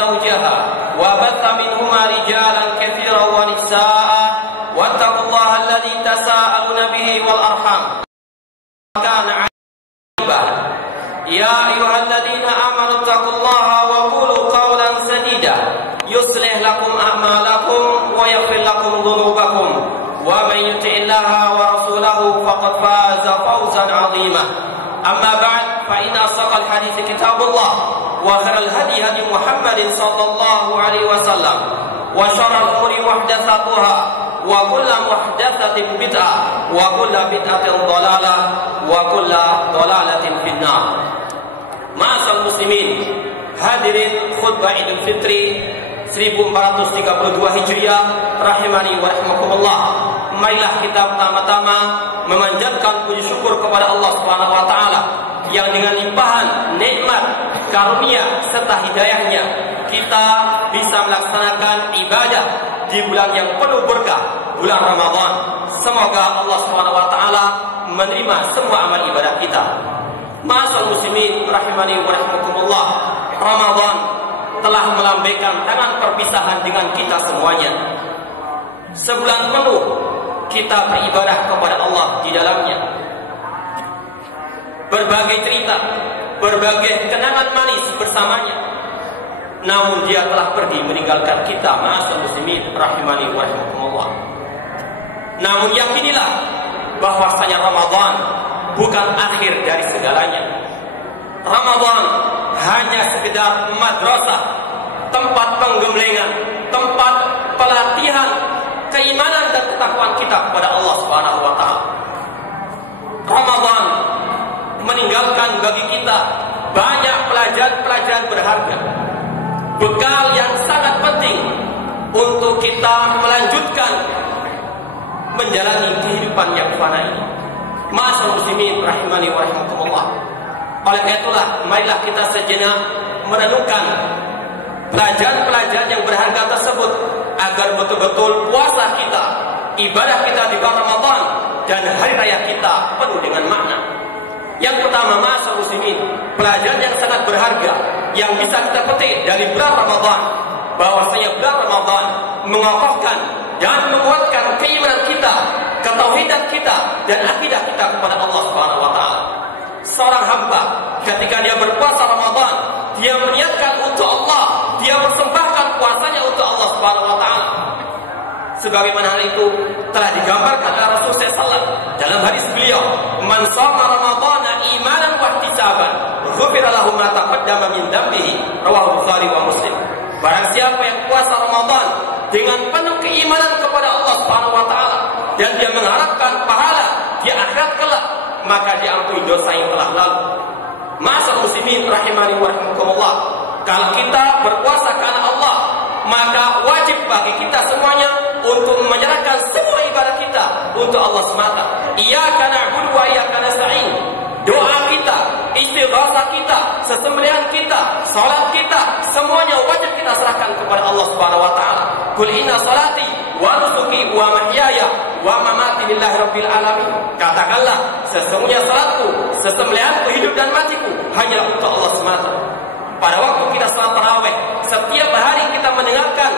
زوجها وبث منهما رجالا كثيرا ونساء واتقوا الله الذي تساءلون به والأرحام كان عليكم. يا أيها الذين آمنوا اتقوا الله وقولوا قولا سديدا يصلح لكم أعمالكم ويغفر لكم ذنوبكم ومن يطع الله ورسوله فقد فاز فوزا عظيما. أما بعد فإن أصدق الحديث كتاب الله وخير الهدي هدي محمد صلى الله عليه وسلم وشر الأمور محدثاتها وكل محدثة بدعة وكل بدعة ضلالة وكل ضلالة في النار. Ma'asal muslimin, hadirin khutbah Idul Fitri 1432 Hijriah rahimani wa rahimakumullah. Marilah kita pertama-tama memanjatkan puji syukur kepada Allah Subhanahu wa taala yang dengan limpahan nikmat, karunia serta hidayahnya kita bisa melaksanakan ibadah di bulan yang penuh berkah, bulan Ramadan. Semoga Allah Subhanahu wa taala menerima semua amal ibadah kita. Ma'asal muslimin rahimani wa rahimakumullah. Ramadan telah melambaikan tangan perpisahan dengan kita semuanya. Sebulan penuh kita beribadah kepada Allah di dalamnya. Berbagai cerita, berbagai kenangan manis bersamanya. Namun dia telah pergi meninggalkan kita, ma'asal muslimin rahimani wa rahimakumullah. Namun yakinilah bahwasanya Ramadan bukan akhir dari segalanya. Ramadan hanya sekedar madrasah, tempat penggemblengan, tempat pelatihan keimanan dan ketakwaan kita kepada Allah Subhanahu wa taala. Ramadan meninggalkan bagi kita banyak pelajaran-pelajaran berharga, bekal yang sangat penting untuk kita melanjutkan menjalani kehidupan yang fana ini. Ma'asal muslimin rahimani wa rahimakumullah. Oleh karena itulah marilah kita sejenak merenungkan pelajaran-pelajaran yang berharga tersebut agar betul-betul puasa kita, ibadah kita di bulan Ramadan dan hari raya kita penuh dengan makna. Yang pertama, ma'asal muslimin, pelajaran yang sangat berharga yang bisa kita petik dari bulan Ramadan, bahwasanya bulan Ramadan mengokohkan dan menguatkan keimanan kita, ketauhidan kita dan akidah kita kepada Allah Subhanahu wa taala. Seorang hamba ketika dia berpuasa Ramadan, dia meniatkan untuk Allah, dia persembahkan puasanya untuk Allah Subhanahu wa taala. Sebagaimana hal itu telah digambarkan oleh Rasulullah SAW dalam hadis beliau, "Man shoma Ramadhana imanan wa ihtisaban, ghufira lahu ma taqaddama min dhanbihi." Rawahu Bukhari wa Muslim. Barang siapa yang puasa Ramadan dengan penuh keimanan kepada Allah Subhanahu wa taala dan dia mengharapkan pahala di akhirat kelak, maka diampuni dosa yang telah lalu. Ma'asal muslimin rahimani wa rahimakumullah. Kalau kita berpuasa karena Allah, maka wajib bagi kita semuanya untuk menyerahkan semua ibadah kita untuk Allah semata. Iyyaka na'budu wa iyyaka nasta'in. Doa kita, istighatsah kita, sesembelihan kita, salat kita, semuanya wajib kita serahkan kepada Allah Subhanahu wa taala. Qul inna salati wa nusuki wa mahyaya wa mamati lillahi rabbil alamin. Katakanlah, sesungguhnya salatku, sesembelihanku, hidup dan matiku hanyalah untuk Allah semata. Pada waktu kita salat tarawih, setiap hari kita mendengarkan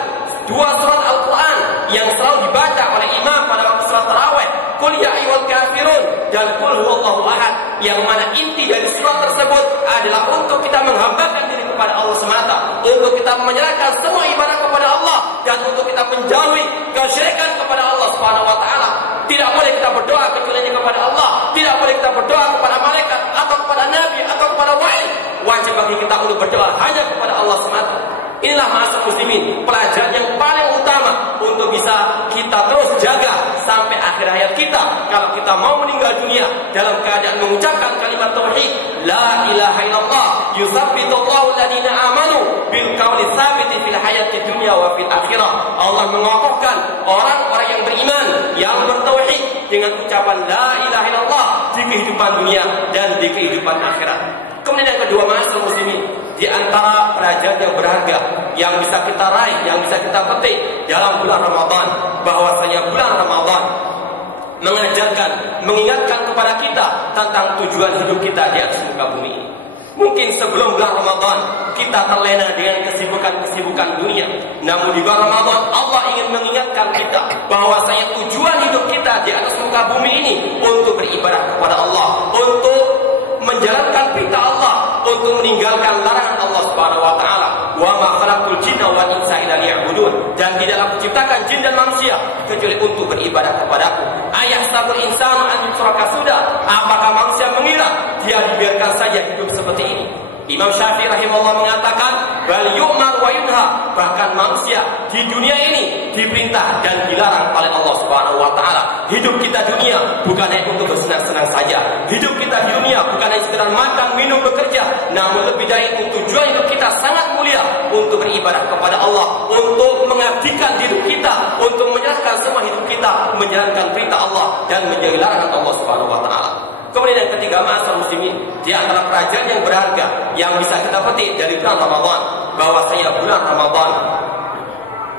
dua surat Al-Quran yang selalu dibaca oleh imam pada waktu salat tarawih, Qul ya ayyuhal kafirun dan Qul huwallahu ahad, yang mana inti dari surat tersebut adalah untuk kita menghambakan diri kepada Allah semata, untuk kita menyerahkan semua ibadah kepada Allah dan untuk kita menjauhi kesyirikan kepada Allah Subhanahu wa taala. Tidak boleh kita berdoa kecuali kepada Allah, tidak boleh kita berdoa kepada malaikat atau kepada nabi atau kepada wali. Wajib bagi kita untuk berdoa hanya kepada Allah semata. Inilah ma'asal muslimin, pelajaran yang paling utama untuk bisa kita terus jaga sampai akhir hayat kita. Kalau kita mau meninggal dunia dalam keadaan mengucapkan kalimat tauhid, la ilaha illallah, yusabbitullahu alladziina amanu bil qawli tsabiti fil hayati dunya wa fil akhirah. Allah mengokohkan orang-orang yang beriman, yang bertauhid dengan ucapan la ilaha illallah di kehidupan dunia dan di kehidupan akhirat. Kemudian yang kedua, ma'asal muslimin, di antara pelajaran yang berharga yang bisa kita raih, yang bisa kita petik dalam bulan Ramadan, bahwasanya bulan Ramadan mengajarkan, mengingatkan kepada kita tentang tujuan hidup kita di atas muka bumi. Mungkin sebelum bulan Ramadan kita terlena dengan kesibukan-kesibukan dunia. Namun di bulan Ramadan Allah ingin mengingatkan kita bahwasanya tujuan hidup kita di atas muka bumi ini untuk beribadah kepada Allah, untuk menjalankan perintah Allah, untuk meninggalkan larangan Allah Subhanahu wa taala. Wa ma khalaqul jinna wal insa illa liya'budun. Dan tidaklah kuciptakan jin dan manusia kecuali untuk beribadah kepadaku. Ayahsabul insanu an yusraka sudah. Apakah manusia mengira dia dibiarkan saja hidup seperti ini? Imam Syafi'i rahimahullah mengatakan, bal yu'mar wa yunha. Bahkan manusia di dunia ini diperintah dan dilarang oleh Allah Subhanahu wa taala. Hidup kita dunia bukan hanya untuk bersenang-senang saja. Hidup kita di dunia bukan hanya sekedar makan, minum, bekerja, namun lebih dari itu tujuan hidup kita sangat mulia untuk beribadah kepada Allah, untuk mengabdikan diri kita, untuk menyerahkan semua hidup kita menjalankan perintah Allah dan menjauhi larangan Allah Subhanahu wa taala. Kemudian yang ketiga, ma'asyiral muslimin, di antara pelajaran yang berharga yang bisa kita petik dari bulan Ramadan, bahwasanya bulan Ramadan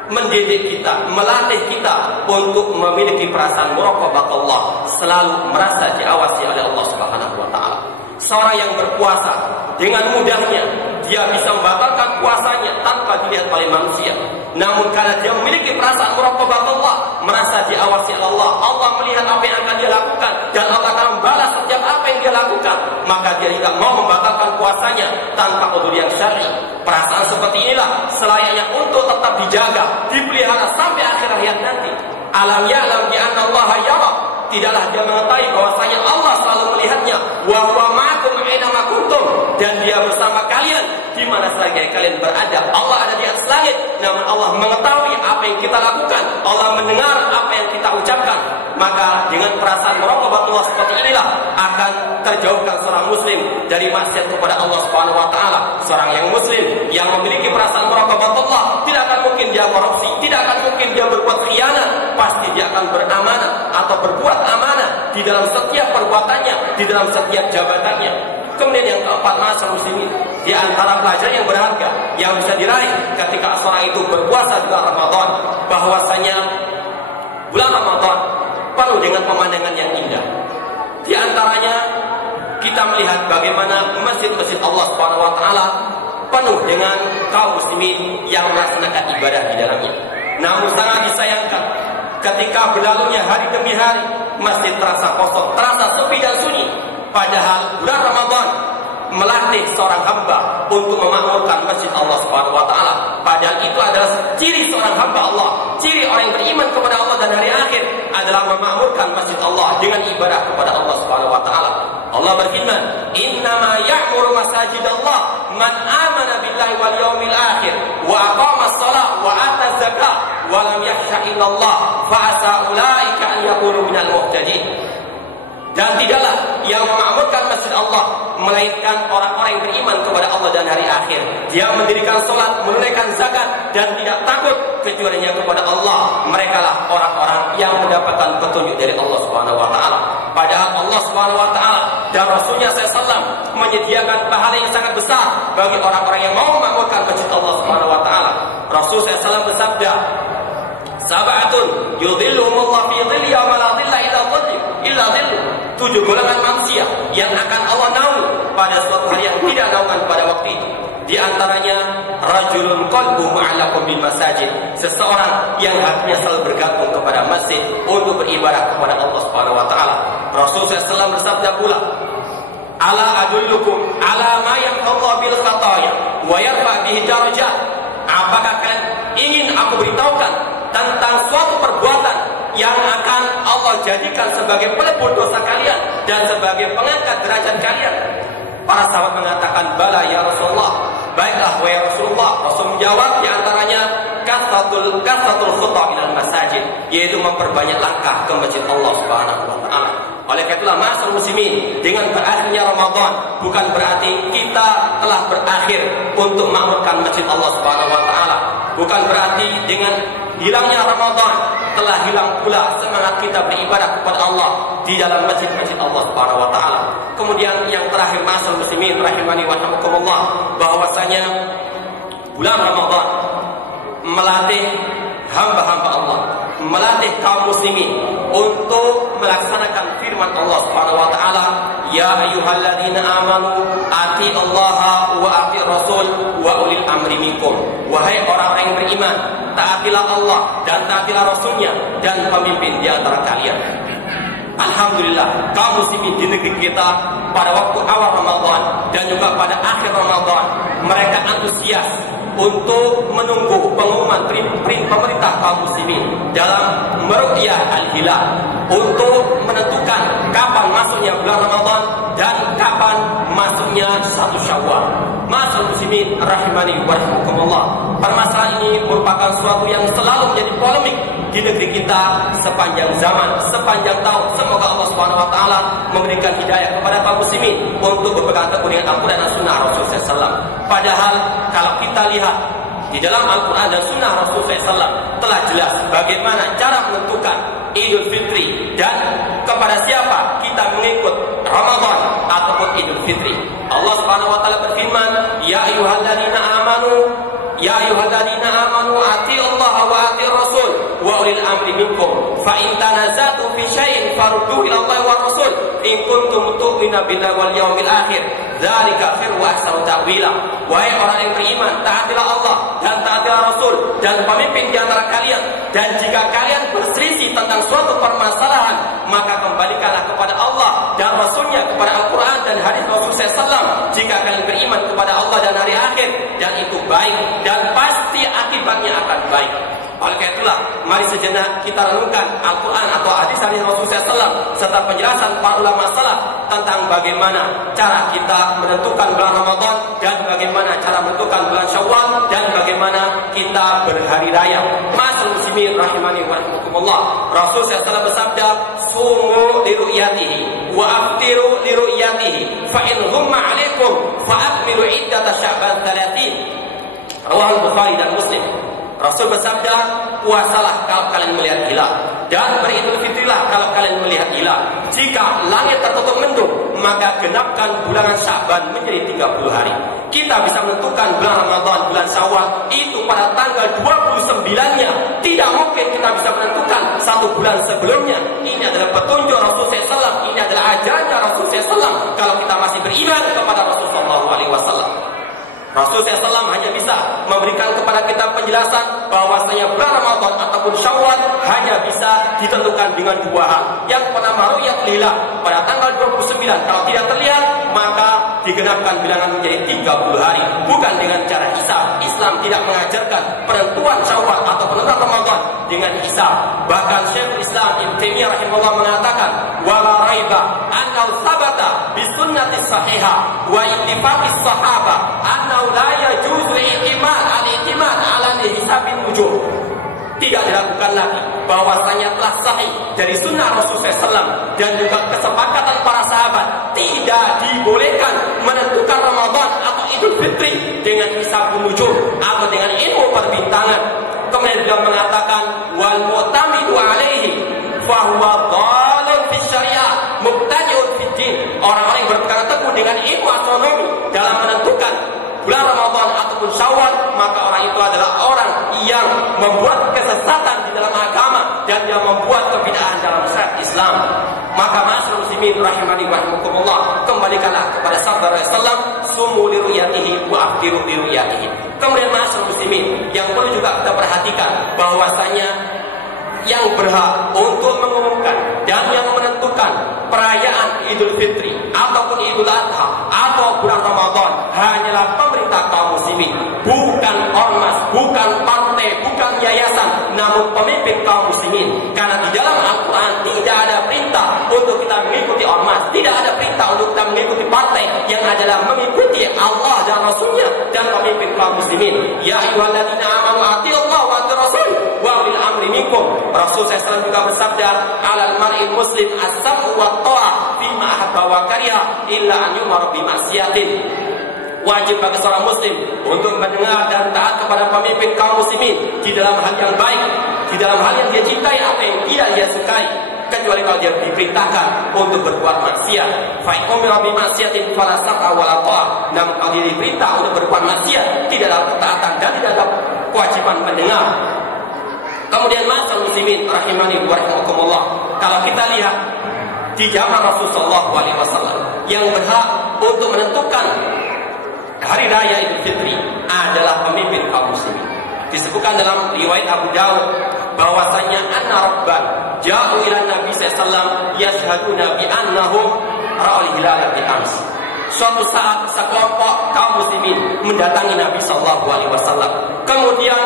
mendidik kita, melatih kita untuk memiliki perasaan muraqabah Allah, selalu merasa diawasi oleh Allah Subhanahu wa taala. Seorang yang berpuasa dengan mudahnya dia bisa membatalkan puasanya tanpa dilihat oleh manusia. Namun karena dia memiliki perasaan muraqabah Allah, merasa diawasi oleh Allah, Allah melihat apa yang akan dia lakukan dan Allah akan membalas setiap apa yang dia lakukan, maka dia tidak mau membatalkan puasanya tanpa udzur yang syar'i. Perasaan seperti inilah selayaknya untuk tetap dijaga, dipelihara sampai akhir hayat nanti. Alam ya'lam bi anna Allah yara. Tidaklah dia mengetahui bahwasanya Allah selalu melihatnya. Wa huwa ma'akum aina ma kuntum. Dan dia bersama kalian di mana saja kalian berada. Allah ada di atas langit, namun Allah mengetahui apa yang kita lakukan. Allah mendengar apa yang kita ucapkan. Maka dengan perasaan muraqabah Allah seperti inilah akan terjauhkan seorang muslim dari maksiat kepada Allah Subhanahu wa taala. Seorang yang muslim yang memiliki perasaan muraqabah Allah, tidak akan mungkin dia korupsi, tidak akan mungkin dia berbuat khianat, pasti dia akan beramanah atau berbuat amanah di dalam setiap perbuatannya, di dalam setiap jabatannya. Kemudian yang keempat, ma'asyiral muslimin, di antara pelajaran yang berharga yang bisa diraih ketika seorang itu berpuasa di bulan Ramadan, bahwasanya bulan Ramadan penuh dengan pemandangan yang indah. Di antaranya kita melihat bagaimana masjid-masjid Allah Subhanahu wa taala penuh dengan kaum muslimin yang melaksanakan ibadah di dalamnya. Namun sangat disayangkan ketika berlalunya hari demi hari masjid terasa kosong, terasa sepi dan sunyi. Padahal bulan Ramadan melatih seorang hamba untuk memakmurkan masjid Allah Subhanahu wa taala. Padahal itu adalah ciri seorang hamba Allah, ciri orang yang beriman kepada Allah dan hari akhir adalah memakmurkan masjid Allah dengan ibadah kepada Allah Subhanahu wa taala. Allah berfirman, "Innama ya'muru masajidallah man amana billahi wal yawmil akhir wa aqama shalah wa ata zakah wa lam yakhsha illallah fa asa ulaika an yakunu minal muhtadin." Dan tidaklah yang memakmurkan masjid Allah melainkan orang-orang yang beriman kepada Allah dan hari akhir. Dia mendirikan salat, menunaikan zakat dan tidak takut kecuali kepada Allah. Merekalah orang-orang yang mendapatkan petunjuk dari Allah Subhanahu wa taala. Padahal Allah Subhanahu wa taala dan Rasulnya SAW menyediakan pahala yang sangat besar bagi orang-orang yang mau memakmurkan masjid Allah Subhanahu wa taala. Rasul SAW bersabda, "Sab'atun yudhilluhumullahu fi dhilli yawma la dhilla illa dhilluh." 7 golongan manusia yang akan Allah naungi pada suatu hari yang tidak naungan pada waktu itu. Di antaranya rajulun qalbuhu mu'allaqun bil masajid, seseorang yang hatinya selalu bergantung kepada masjid untuk beribadah kepada Allah Subhanahu wa taala. Rasulullah SAW bersabda pula, "Ala adullukum ala ma yamhullahu bil khataya wa yarfa bihi darajat." Apakah kalian ingin aku beritahukan tentang suatu perbuatan yang akan Allah jadikan sebagai pelebur dosa kalian dan sebagai pengangkat derajat kalian? Para sahabat mengatakan, "Bala ya Rasulullah." Baiklah wahai Rasulullah. Rasul menjawab, di antaranya kasratul khutbah ilal masajid, yaitu memperbanyak langkah ke masjid Allah Subhanahu wa taala. Oleh karena itulah ma'asyiral muslimin, dengan berakhirnya Ramadan bukan berarti kita telah berakhir untuk memakmurkan masjid Allah Subhanahu wa taala. Bukan berarti dengan hilangnya Ramadan telah hilang pula semangat kita beribadah kepada Allah di dalam masjid-masjid Allah Subhanahu wa taala. Kemudian yang terakhir, ma'asyiral muslimin rahimani wa rahimakumullah, bahwasanya bulan Ramadan melatih hamba-hamba Allah, melatih kaum muslimin untuk melaksanakan firman firman Allah Subhanahu wa taala, "Ya ayyuhalladzina amanu atiillaha wa atiir rasul wa ulil amri minkum." Wahai orang-orang yang beriman, taatilah Allah dan taatilah Rasulnya dan pemimpin di antara kalian. Alhamdulillah, kaum muslimin di negeri kita pada waktu awal Ramadan dan juga pada akhir Ramadan, mereka antusias untuk menunggu pengumuman pemerintah kaum muslimin dalam meruqyah al-hilal untuk menentukan kapan masuknya bulan Ramadan dan kapan masuknya 1 Syawal. Ma'asyiral muslimin rahimani wa rahimakumullah. Permasalahan ini merupakan suatu yang selalu menjadi polemik di negeri kita sepanjang zaman, sepanjang tahun. Semoga Allah Subhanahu wa taala memberikan hidayah kepada kaum muslimin untuk berpegang teguh dengan Al-Qur'an dan Sunnah Rasulullah SAW. Padahal kalau kita lihat di dalam Al-Quran dan Sunnah Rasulullah SAW telah jelas bagaimana cara menentukan Idul Fitri dan kepada siapa kita mengikut Ramadan ataupun Idul Fitri. Allah Subhanahu wa taala berfirman, "Ya ayyuhalladzina amanu atiillaha wa atiir rasul wa ulil amri minkum fa in tanaza'tum fi syai'in farudduhu ila Allahi war rasul in kuntum tu'minuna billahi wal yawmil akhir dzalika khairu wa ahsanu ta'wila." Wahai orang yang beriman, taatilah Allah dan taatilah Rasul dan pemimpin di antara kalian, dan jika kalian berselisih tentang suatu permasalahan, maka kembalikanlah kepada Allah dan Rasulnya, kepada Al-Quran dan hadis Rasul SAW. Jika kalian beriman kepada Allah dan hari akhir, dan itu baik dan pasti akibatnya akan baik. Oleh karena itulah, mari sejenak kita renungkan Al-Quran atau hadis-hadis Rasulullah SAW serta penjelasan para ulama salaf tentang bagaimana cara kita menentukan bulan Ramadan dan bagaimana cara menentukan bulan Syawal dan bagaimana kita berhari raya. Ma'asyiral muslimin rahimani wa rahimakumullah. Rasulullah SAW bersabda, "Sumu li ru'yatihi wa aftiru li ru'yatihi fa in ghumma 'alaikum fa akmilu iddata Sya'ban 30." Rawahu Bukhari dan Muslim. Rasul bersabda, puasalah kalau kalian melihat hilal, dan beridul fitrilah kalau kalian melihat hilal. Jika langit tertutup mendung, maka genapkan bulan Sya'ban menjadi 30 hari. Kita bisa menentukan bulan Ramadan, bulan Syawal itu pada tanggal 29-nya. Tidak mungkin kita bisa menentukan 1 bulan sebelumnya. Ini adalah petunjuk Rasulullah SAW. Ini adalah ajaran Rasulullah SAW. Kalau kita masih beriman kepada Rasulullah SAW. Rasulullah SAW hanya bisa memberikan kepada kita penjelasan bahwasanya bulan Ramadan ataupun Syawal hanya bisa ditentukan dengan 2 hal. Yang pertama, ru'yat hilal pada tanggal 29. Kalau tidak terlihat, maka digenapkan bilangan menjadi 30 hari. Bukan dengan cara hisab. Islam tidak mengajarkan penentuan Syawal atau penentuan Ramadan dengan hisab. Bahkan Syekhul Islam Ibnu Taimiyah rahimahullah mengatakan, "Wala raiba annahu sabata bi sunnati sahihah wa ittifaqis sahabah annahu la yajuzu al-i'timad 'ala hisabin wujub." Tidak diragukan lagi bahwasanya telah sahih dari sunnah Rasulullah SAW dan juga kesepakatan para sahabat tidak dibolehkan menentukan Ramadan atau Idul Fitri dengan hisab wujub atau dengan ilmu perbintangan. Kemudian beliau mengatakan, "Wal mu'tamidu 'alaihi fa huwa dhalun fi syariah mubtadi'un fi din." Orang-orang yang berpegang teguh dengan ilmu astronomi dalam menentukan bulan Ramadan ataupun Syawal, maka orang itu adalah orang yang membuat kesesatan di dalam agama dan yang membuat kebid'ahan dalam syariat Islam. Maka ma'asyiral muslimin rahimani wa rahimakumullah, kembalikanlah kepada sabda Rasulullah, "Sumu li ru'yatihi wa aftiru li ru'yatihi." Kemudian ma'asyiral muslimin, yang perlu juga kita perhatikan bahwasanya yang berhak untuk mengumumkan dan yang menentukan perayaan Idul Fitri ataupun Idul Adha atau bulan Ramadan hanyalah pemerintah kaum muslimin, bukan ormas, bukan partai, bukan yayasan, namun pemimpin kaum muslimin. Karena di dalam Al-Quran tidak ada perintah untuk kita mengikuti ormas, tidak ada perintah untuk kita mengikuti partai, yang adalah mengikuti Allah dan Rasulnya dan pemimpin kaum muslimin. Ya ayyuhalladzina amanu atiillaha wa atiir rasul wa ulil amri minkum. Rasul SAW juga bersabda, "Alal mar'il muslim as-sam'u wa ta'ah fi ma ahabba wa kariha illa an yu'mara bi ma'siyatin." Wajib bagi seorang muslim untuk mendengar dan taat kepada pemimpin kaum muslimin di dalam hal yang baik, di dalam hal yang dia cintai atau yang tidak dia sukai, kecuali kalau dia diperintahkan untuk berbuat maksiat. Fa in umira bi ma'siyatin fala sam'a wa la ta'ah. Namun kalau dia diperintah untuk berbuat maksiat, tidak ada ketaatan dan tidak ada kewajiban mendengar. Kemudian ma'asyiral muslimin rahimani wa rahimakumullah, kalau kita lihat di zaman Rasulullah SAW yang berhak untuk menentukan hari raya Idul Fitri adalah pemimpin kaum muslimin. Disebutkan dalam riwayat Abu Dawud bahwasanya anna rabban ja'u ila Nabi sallallahu yashhaduna bi annahum ra'al hilal bi ams. Suatu saat sekelompok kaum muslimin mendatangi Nabi sallallahu alaihi wasallam. Kemudian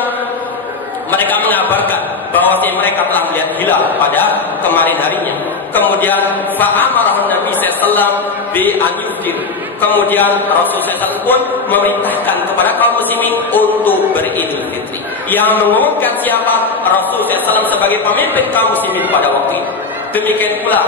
mereka mengabarkan bahwa mereka telah melihat hilal pada kemarin harinya. Kemudian fa'amarahu Nabi sallallahu bi an yuftir. Kemudian Rasulullah SAW pun memerintahkan kepada kaum muslimin untuk beridul fitri. Yang mengumumkan siapa? Rasulullah SAW sebagai pemimpin kaum muslimin pada waktu itu. Demikian pula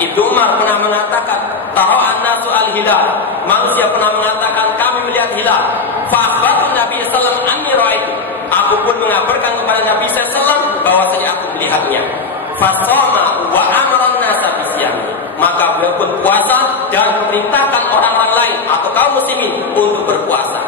Ibnu Umar pernah mengatakan, tara'an nasu al-hilal. Manusia pernah mengatakan kami melihat hilal. Fa'akhbartu Nabi sallallahu alaihi wasallam. Aku pun mengabarkan kepada Nabi sallallahu alaihi wasallam bahwasanya aku melihatnya. Fasoma wa amara an-nasa bisyami. Maka beliau pun puasa dan memerintahkan orang-orang lain atau kaum muslimin untuk berpuasa.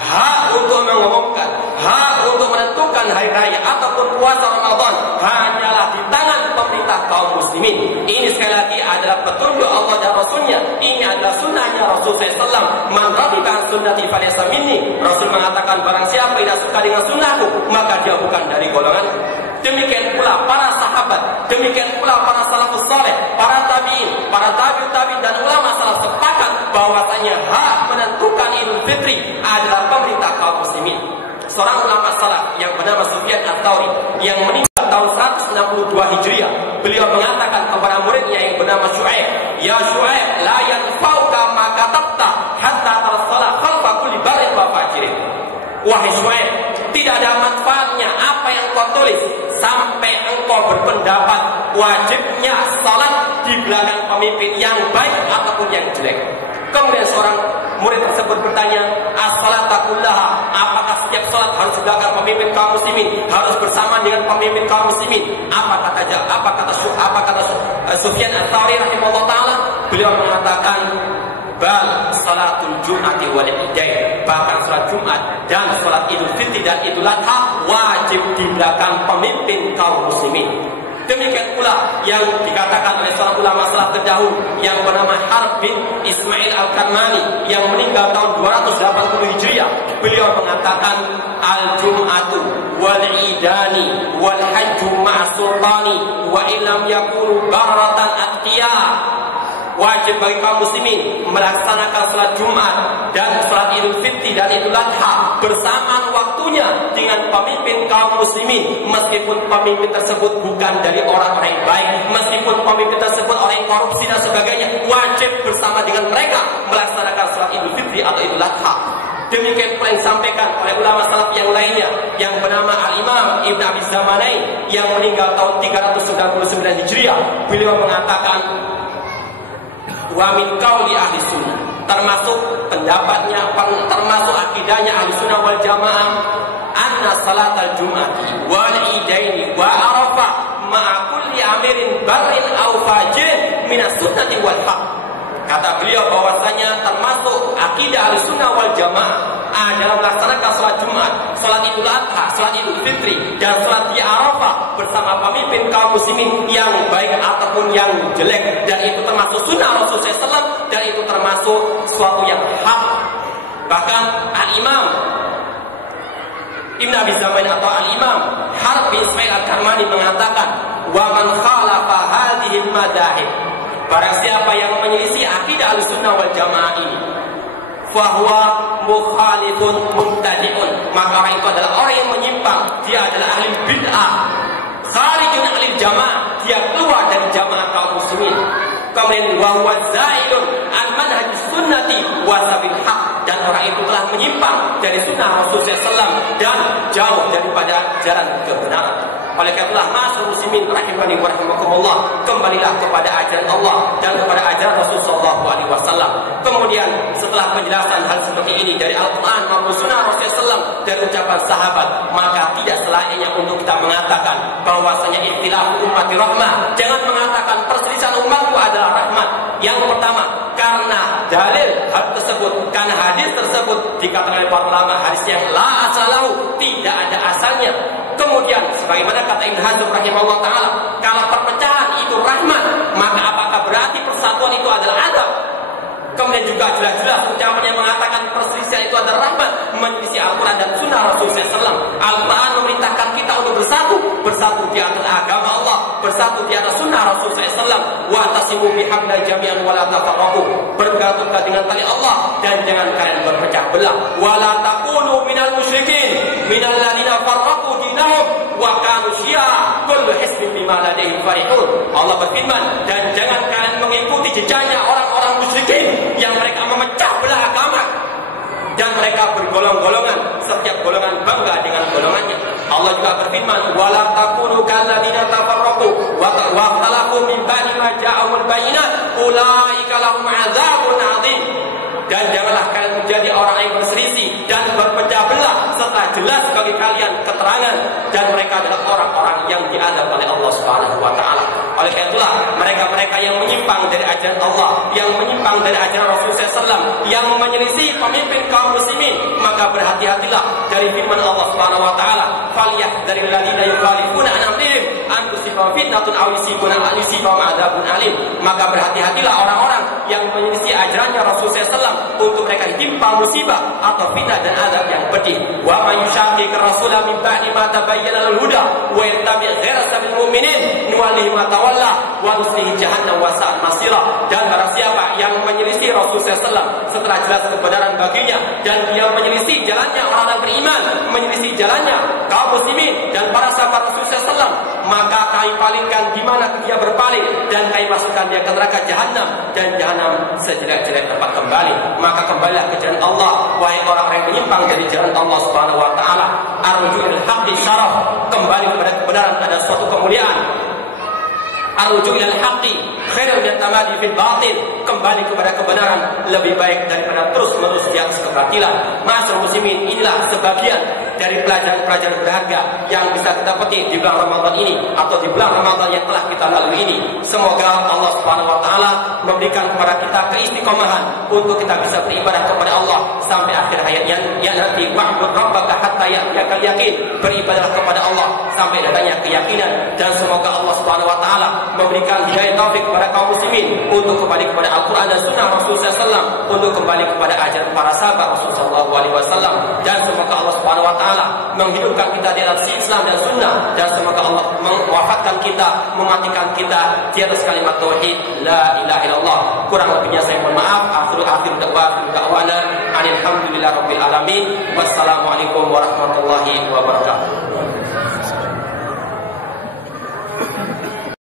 Hak untuk mengumumkan, hak untuk menentukan hari raya ataupun puasa Ramadan hanyalah di tangan pemerintah kaum muslimin. Ini sekali lagi adalah petunjuk Allah dan Rasulnya. Ini adalah sunnahnya Rasul SAW. Man rabiba sunnati falaysa minni. Rasul mengatakan barang siapa tidak suka dengan sunnahku maka dia bukan dari golonganku. Demikian pula para sahabat, demikian pula para salafus saleh, para tabi'in, para tabi'in dan ulama salaf sepakat bahwasanya hak menentukan Idul Fitri adalah pemerintah kaum muslimin. Seorang ulama salaf yang bernama Sufyan Ats-Tsauri yang meninggal tahun 162 Hijriah, beliau mengatakan kepada muridnya yang bernama Syu'aib, "Ya Syu'aib, la yanfa'uka ma katabta hatta tarsala khalfa kulli barin wa fajirin." Wahai Syu'aib, tidak ada manfaatnya apa yang kau tulis sampai engkau berpendapat wajibnya salat di belakang pemimpin yang baik ataupun yang jelek. Kemudian seorang murid tersebut bertanya, as-salata kullaha, apakah setiap salat harus di belakang pemimpin kaum muslimin, harus bersama dengan pemimpin kaum muslimin? Apa kata Sufyan Ats-Tsauri rahimahullah taala? Beliau mengatakan, bal salatul jum'ati wal idain, bahkan salat Jumat dan salat Idul Fitri dan Idul Adha wajib di belakang pemimpin kaum muslimin. Demikian pula yang dikatakan oleh seorang ulama salaf terdahulu yang bernama Harb bin Ismail Al-Karmani yang meninggal tahun 280 Hijriah. Beliau mengatakan al-jum'atu wal idani wal hajju ma'sultani wa illam yakunu baratan atqiya. Wajib bagi kaum muslimin melaksanakan salat Jumat dan salat Idul Fitri dan Idul Adha bersamaan waktunya dengan pemimpin kaum muslimin, meskipun pemimpin tersebut bukan dari orang-orang yang baik, meskipun pemimpin tersebut orang yang korupsi dan sebagainya, wajib bersama dengan mereka melaksanakan salat Idul Fitri atau Idul Adha. Demikian pula yang disampaikan oleh ulama salaf yang lainnya yang bernama Al-Imam Ibn Abi Zamanain yang meninggal tahun 399 Hijriah. Beliau mengatakan, wa min qauli ahli sunnah, termasuk pendapatnya, termasuk akidahnya ahli sunnah wal jamaah, anna salatal jum'ati wal idaini wa arafah ma'a kulli amirin barrin aw fajir minas sunnati wal haq. Kata beliau bahwasanya termasuk akidah ahli sunnah wal jamaah adalah melaksanakan salat Jumat, salat Idul Adha, salat Idul Fitri dan salat di Arafah bersama pemimpin kaum muslimin yang baik ataupun yang jelek, dan itu termasuk sunnah Rasulullah SAW dan itu termasuk suatu yang hak. Bahkan Al-Imam Ibn Abi Zamain atau Al-Imam Harb bin Ismail Al-Karmani mengatakan, wa man khalafa hadhihi al-madahib, barang siapa yang menyelisih akidah Ahlussunnah wal Jamaah ini, fahuwa mukhalifun mubtadi'un, maka orang itu adalah orang yang menyimpang, dia adalah ahli bid'ah, kharijun ahli jamaah, dia keluar dari jamaah kaum muslimin. Kemudian wa huwa zailun an manhajis sunnati wa sabil haq, dan orang itu telah menyimpang dari sunnah Rasulullah SAW dan jauh daripada jalan kebenaran. Oleh karena itulah ma'asyiral muslimin rahimani wa rahimakumullah, kembalilah kepada ajaran Allah dan kepada ajaran Rasulullah SAW. Kemudian setelah penjelasan hal seperti ini dari Al-Quran maupun sunnah Rasulullah SAW dan ucapan sahabat, maka tidak selayaknya untuk kita mengatakan bahwasanya ikhtilaf ummati rahmah. Jangan mengatakan perselisihan umatku adalah rahmat. Yang pertama, karena dalil hal tersebut, karena hadis tersebut dikatakan oleh para ulama hadis yang la asalahu, tidak ada asalnya. Kemudian sebagaimana kata Ibnu Hazm rahimahullah taala, kalau perpecahan itu rahmat, maka apakah kemudian juga jelas-jelas ucapannya mengatakan perselisihan itu adalah rahmat, menyelisih Al-Quran dan Sunnah Rasulullah SAW. Al-Quran memerintahkan kita untuk bersatu di atas agama Allah, bersatu di atas Sunnah Rasulullah SAW. Wa'tasimu bihablillah jami'an wa la tafarraqu, bergantunglah dengan tali Allah dan jangan kalian berpecah belah. Wa la takunu minal musyrikin minal ladzina farraqu dinahum wa kanu syi'a kullu hizbin bima ladaihim farihun. Allah berfirman, dan jangan kalian mengikuti jejaknya orang-orang musyrikin yang mereka memecah belah agama dan mereka bergolong-golongan, setiap golongan bangga dengan golongannya. Allah juga berfirman, wala takunu kalladzina tafarraqu wa ikhtalafu min ba'di ma ja'ahumul bayyinat ulaika lahum 'adzabun 'adzim. Dan janganlah kalian menjadi orang yang berselisih dan berpecah belah setelah jelas bagi kalian keterangan, dan mereka adalah orang-orang yang diazab oleh Allah Subhanahu wa taala. Oleh karena itulah mereka-mereka yang menyimpang dari ajaran Allah, yang menyimpang dari ajaran Rasulullah SAW, yang menyelisih pemimpin kaum muslimin, maka berhati-hatilah dari firman Allah Subhanahu wa taala, falyahdharil ladzina yukhalifuna an amrihim an tusibahum fitnatun aw yusibahum adzabun alim. Maka berhati-hatilah orang-orang yang menyelisih ajarannya Rasulullah SAW, untuk mereka ditimpa musibah atau fitnah dan azab yang pedih. Wa may yushaqiqir rasula min ba'di ma tabayyana lahul huda wa yattabi' ghayra sabilil mu'minin nuwallihi ma tawalla wa nuslihi jahannam wa sa'at masira. Dan barang siapa yang menyelisih Rasulullah SAW setelah jelas kebenaran baginya, dan dia menyelisih jalannya orang-orang beriman, menyelisih jalannya kaum muslimin dan para sahabat Rasulullah SAW, maka kami palingkan di mana dia berpaling, dan kami masukkan dia ke neraka jahanam, dan jahanam sejelek-jelek tempat kembali. Maka kembalilah ke jalan Allah, wahai orang-orang yang menyimpang dari jalan Allah Subhanahu wa taala. Arju'il haqqi syaraf, kembali kepada kebenaran ada suatu kemuliaan. Arju'il haqqi khairun min tamadi fil batil, kembali kepada kebenaran lebih baik daripada terus-menerus di atas kebatilan. Ma'asyiral muslimin, inilah sebagian dari pelajaran-pelajaran berharga yang bisa kita petik di bulan Ramadan ini, atau di bulan Ramadan yang telah kita lalui ini. Semoga Allah Subhanahu wa taala memberikan kepada kita keistiqomahan untuk kita bisa beribadah kepada Allah sampai akhir hayatnya. Ya nanti wa'bud rabbaka hatta ya'tiyakal yakin, beribadahlah kepada Allah sampai datangnya keyakinan. Dan semoga Allah Subhanahu wa taala memberikan hidayah taufik kepada kaum muslimin untuk kembali kepada Al-Quran dan Sunnah Rasulullah SAW, untuk kembali kepada ajaran para sahabat Rasulullah SAW. Dan semoga Allah Subhanahu wa taala menghidupkan kita di atas Islam dan Sunnah, dan semoga Allah mewafatkan kita, mematikan kita di atas kalimat tauhid la ilaha illallah. Kurang lebihnya saya mohon maaf. Akhir da'wana alhamdulillahirabbil alamin. Wassalamualaikum warahmatullahi wabarakatuh.